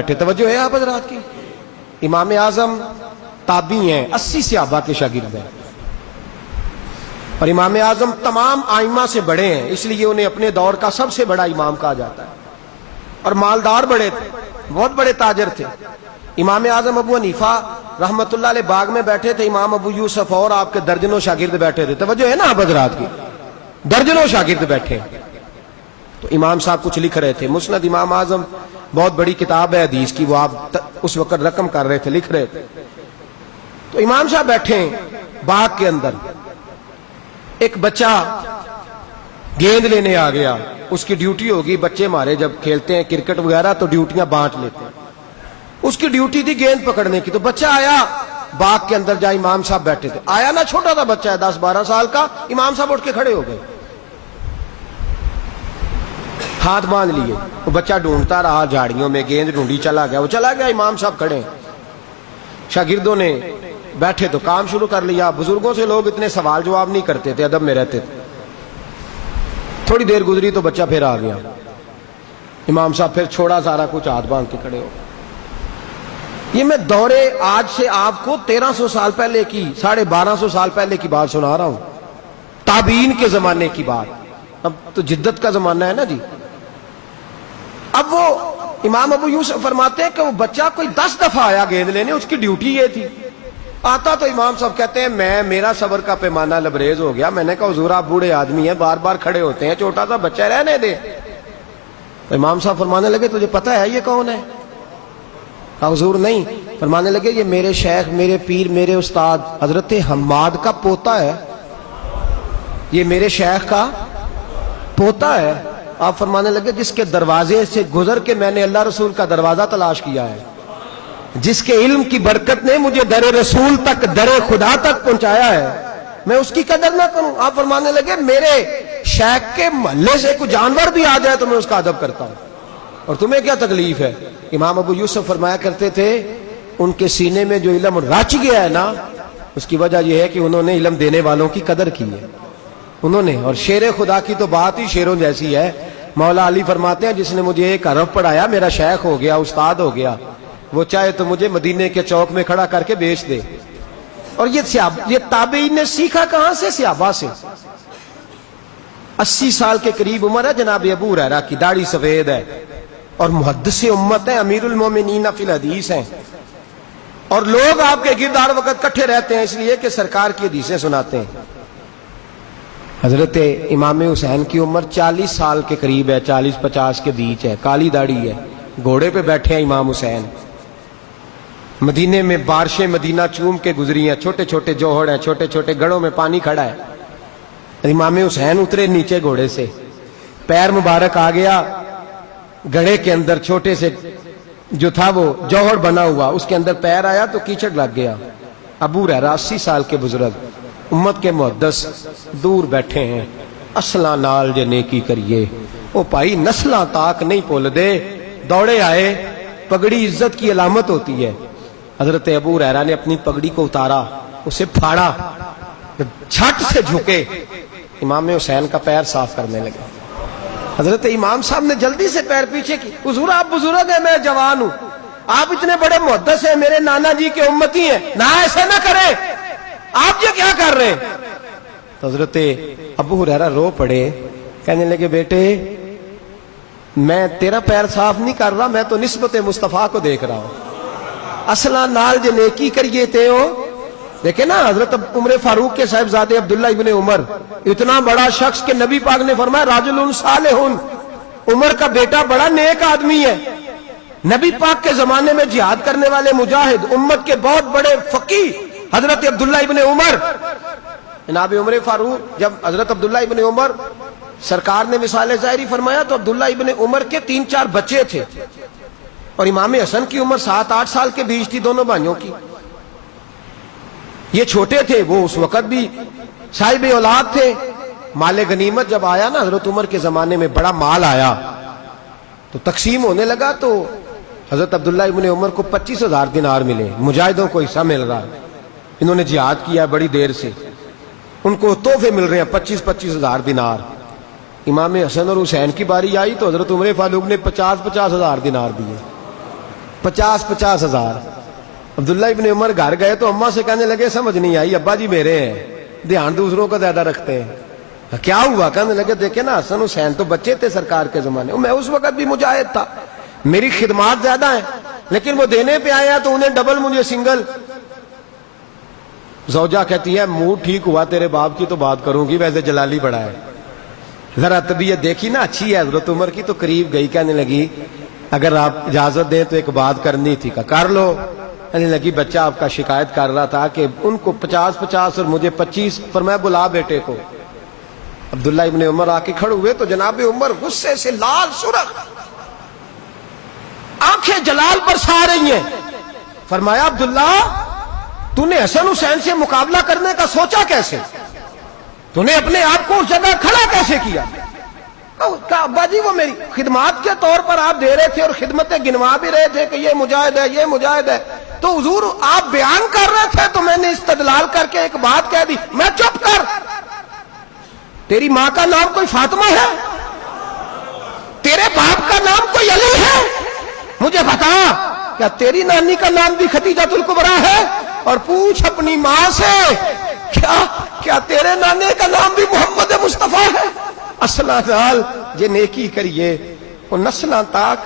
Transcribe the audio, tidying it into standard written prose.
بیٹھے. توجہ ہے آپ حضرات کی. امام اعظم تابعی ہیں, 80 صحابہ کے شاگرد ہیں, اور امام اعظم تمام ائمہ سے بڑے ہیں, اس لیے انہیں اپنے دور کا سب سے بڑا امام کہا جاتا ہے, اور مالدار بڑے تھے, بہت بڑے تاجر تھے. امام اعظم ابو حنیفہ رحمت اللہ علیہ باغ میں بیٹھے تھے, امام ابو یوسف اور آپ کے درجنوں شاگرد بیٹھے تھے. توجہ ہے نا آپ حضرات کی, درجنوں شاگرد بیٹھے. تو امام صاحب کچھ لکھ رہے تھے. مسند امام اعظم بہت بڑی کتاب ہے حدیث کی, وہ آپ اس وقت رقم کر رہے تھے, لکھ رہے تھے. تو امام صاحب بیٹھے باغ کے اندر, ایک بچہ گیند لینے آ گیا. اس کی ڈیوٹی ہوگی, بچے ہمارے جب کھیلتے ہیں کرکٹ وغیرہ تو ڈیوٹیاں بانٹ لیتے ہیں, اس کی ڈیوٹی تھی گیند پکڑنے کی. تو بچہ آیا باغ کے اندر, جہاں امام صاحب بیٹھے تھے, آیا نا, چھوٹا تھا بچہ ہے, 10-12 سال کا. امام صاحب اٹھ کے کھڑے ہو گئے, ہاتھ باندھ لیے. وہ بچہ ڈھونڈتا رہا جھاڑیوں میں, گیند ڈھونڈی, چلا گیا. وہ چلا گیا, امام صاحب کھڑے. شاگردوں نے بیٹھے تو کام شروع کر لیا. بزرگوں سے لوگ اتنے سوال جواب نہیں کرتے تھے, ادب میں رہتے تھے. تھوڑی دیر گزری تو بچہ پھر آ گیا. امام صاحب پھر چھوڑا سارا کچھ, ہاتھ باندھ کے کھڑے ہو. یہ میں دورے آج سے آپ کو 1300 سال پہلے کی, 1250 سال پہلے کی بات سنا رہا ہوں, تابعین کے زمانے کی بات. اب تو جدت کا زمانہ ہے نا جی. اب وہ امام ابو یوسف فرماتے ہیں کہ وہ بچہ کوئی 10 دفعہ آیا گیند لینے, اس کی ڈیوٹی یہ تھی. آتا تو امام صاحب کہتے ہیں میرا صبر کا پیمانہ لبریز ہو گیا. میں نے کہا حضور آپ بوڑھے آدمی ہیں, بار بار کھڑے ہوتے ہیں, چھوٹا سا بچہ رہنے دے. تو امام صاحب فرمانے لگے تجھے پتہ ہے یہ کون ہے؟ کہا حضور نہیں. فرمانے لگے یہ میرے شیخ, میرے پیر, میرے استاد حضرت حماد کا پوتا ہے, یہ میرے شیخ کا پوتا ہے. آپ فرمانے لگے جس کے دروازے سے گزر کے میں نے اللہ رسول کا دروازہ تلاش کیا ہے, جس کے علم کی برکت نے مجھے در رسول تک, در خدا تک پہنچایا ہے, میں اس کی قدر نہ کروں. آپ فرمانے لگے میرے شیخ کے محلے سے کوئی جانور بھی آ جائے تو میں اس کا ادب کرتا ہوں, اور تمہیں کیا تکلیف ہے؟ امام ابو یوسف فرمایا کرتے تھے ان کے سینے میں جو علم رچ گیا ہے نا, اس کی وجہ یہ ہے کہ انہوں نے علم دینے والوں کی قدر کی ہے انہوں نے. اور شیر خدا کی تو بات ہی شیروں جیسی ہے. مولا علی فرماتے ہیں جس نے مجھے ایک حرف پڑھایا میرا شیخ ہو گیا, استاد ہو گیا, وہ چاہے تو مجھے مدینے کے چوک میں کھڑا کر کے بیچ دے. اور یہ تابعین نے سیکھا کہاں سے؟ صحابہ سے. 80 سال کے قریب عمر ہے جناب ابو ہریرہ کی, داڑھی سفید ہے, اور محدث امت ہیں, امیر المومنین فی الحدیث ہیں, اور لوگ آپ کے گرد ہر وقت کٹھے رہتے ہیں اس لیے کہ سرکار کی حدیثیں سناتے ہیں. حضرت امام حسین کی عمر 40 سال کے قریب ہے, 40-50 کے بیچ ہے, کالی داڑھی ہے, گھوڑے پہ بیٹھے ہیں امام حسین. مدینے میں بارشیں مدینہ چوم کے گزری ہیں, چھوٹے چھوٹے جوہڑ ہیں, چھوٹے چھوٹے گڑوں میں پانی کھڑا ہے. امام حسین اترے نیچے گھوڑے سے, پیر مبارک آ گیا گڑھے کے اندر, چھوٹے سے جو تھا وہ جوہڑ بنا ہوا, اس کے اندر پیر آیا تو کیچڑ لگ گیا. ابو ہریرہ 80 سال کے بزرگ, امت کے محدث, دور بیٹھے ہیں. اصلاں نال جے نیکی کریے, او بھائی نسلاں تاک نہیں بھول دے. دوڑے آئے, پگڑی عزت کی علامت ہوتی ہے. حضرت ابو ہریرہ نے اپنی پگڑی کو اتارا, اسے پھاڑا, جھٹ سے جھکے, امام حسین کا پیر صاف کرنے لگے. حضرت امام صاحب نے جلدی سے پیر پیچھے کی. حضور آپ بزرگ ہیں, میں جوان ہوں, آپ اتنے بڑے محدث ہیں, میرے نانا جی کے امتی ہیں, نہ ایسا نہ کریں, آپ یہ کیا کر رہے ہیں؟ تو حضرت ابو ہریرہ رو پڑے, کہنے لگے بیٹے میں تیرا پیر صاف نہیں کر رہا, میں تو نسبت مصطفیٰ کو دیکھ رہا ہوں. اصلا نال جو نیکی کریے تے ہو. دیکھیں نا حضرت عمر فاروق کے صاحبزادے عبداللہ ابن عمر, اتنا بڑا شخص کہ نبی پاک نے فرمایا راجل صالح, عمر کا بیٹا بڑا نیک آدمی ہے. نبی پاک کے زمانے میں جہاد کرنے والے مجاہد, امت کے بہت بڑے فقیہ حضرت عبداللہ ابن عمر. جناب عمر فاروق, جب حضرت عبداللہ ابن عمر سرکار نے مثال ظاہری فرمایا تو عبداللہ ابن عمر کے 3-4 بچے تھے, اور امام حسن کی عمر 7-8 سال کے بیچ تھی دونوں بھائیوں کی. یہ چھوٹے تھے, وہ اس وقت بھی صاحب اولاد تھے. مال غنیمت جب آیا نا حضرت عمر کے زمانے میں, بڑا مال آیا تو تقسیم ہونے لگا, تو حضرت عبداللہ ابن عمر کو 25,000 دینار ملے, مجاہدوں کو حصہ مل رہا ہے, انہوں نے جہاد کیا بڑی دیر سے, ان کو تحفے مل رہے ہیں 25,000 دینار. امام حسن اور حسین کی باری آئی تو حضرت عمر فاروق نے 50,000 دینار دیے. 50 ہزار. عبداللہ ابن عمر گھر گئے تو اماں سے کہنے لگے سمجھ نہیں آئی, ابا جی میرے ہیں, دھیان دوسروں کا زیادہ رکھتے ہیں. کیا ہوا؟ کہنے لگے دیکھیں نا حسن حسین تو بچے تھے سرکار کے زمانے, میں اس وقت بھی مجاہد تھا, میری خدمات زیادہ ہیں, لیکن وہ دینے پہ آیا تو انہیں ڈبل مجھے سنگل. زوجہ کہتی ہے موڈ ٹھیک ہوا تیرے باپ کی تو بات کروں گی, ویسے جلالی بڑا ہے. ذرا طبیعت دیکھی نا اچھی ہے حضرت عمر کی, تو قریب گئی, کہنے لگی اگر آپ اجازت دیں تو ایک بات کرنی تھی. کر لو. کہنے لگی بچہ آپ کا شکایت کر رہا تھا کہ ان کو 50 اور مجھے 25, فرمایا بلا بیٹے کو. عبداللہ ابن عمر آ کے کھڑے ہوئے تو جناب عمر غصے سے لال سرخ, آنکھیں جلال برسا رہی ہیں. فرمایا عبداللہ تو نے حسن حسین سے مقابلہ کرنے کا سوچا کیسے؟ تو نے اپنے آپ کو اس جگہ کھڑا کیسے کیا؟ کہا ابا جی وہ میری خدمات کے طور پر آپ دے رہے تھے اور خدمتیں گنوا بھی رہے تھے کہ یہ مجاہد ہے یہ مجاہد ہے, تو حضور آپ بیان کر رہے تھے تو میں نے استدلال کر کے ایک بات کہہ دی. میں چپ کر, تیری ماں کا نام کوئی فاطمہ ہے؟ تیرے باپ کا نام کوئی علی ہے؟ مجھے بتا کیا تیری نانی کا نام بھی خدیجہ الکبریٰ ہے؟ اور پوچھ اپنی ماں سے کیا تیرے نانے کا نام بھی محمد مصطفیٰ ہے؟ اصلا نال جے نیکی کریے وہ نسلاں تاک